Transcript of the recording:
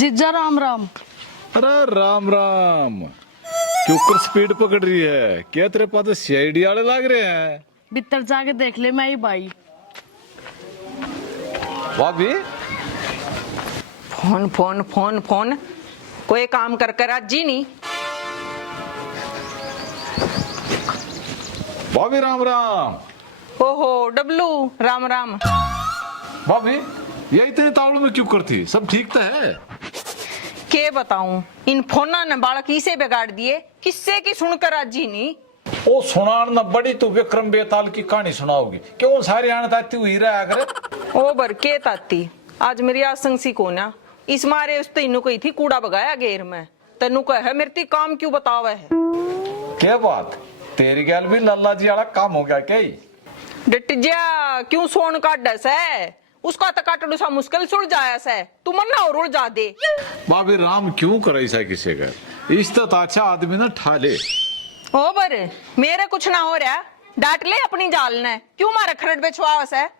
जीजा राम राम। अरे राम राम। क्यों कर स्पीड पकड़ रही है? क्या तेरे पास सीआईडी वाले लग रहे हैं? भीतर जाके देख ले मैं ही भाई। भाभी फोन फोन फोन फोन कोई काम कर कर आज जी नहीं। भाभी राम राम। ओहो डब्लू राम राम। भाभी ये इतने तावड़ में क्यों करती? सब ठीक तो है? के बताऊं इन फोना ने बालक इसे बिगाड़ दिए, किससे की सुनकर आज जी नहीं। ओ सुनार न बड़ी तू विक्रम बेताल की कहानी सुनाओगी? क्यों सारी आनत आती हुई रहा करे? ओ बर के ताती आज मेरी आसंसी को ना इस मारे उस तेनू कही थी कूड़ा बगाया घेर में, तेनू कहे मेरे काम क्यों बतावे है। क्या बात, तेरी गैल भी लल्ला जी वाला काम हो गया क्या? डट जा क्यों सोन का डस है, उसका तो काटड़ू सा मुश्किल सुड़ जाया से, तू मन्ना और उड़ जा दे। भाभी राम क्यों करे ऐसा किसी का? इस तो अच्छा आदमी ना ठा ले। ओ बर मेरे कुछ ना हो रहा, डांट ले अपनी जाल ने, क्यों मारे खरड़ पे छुआवस है।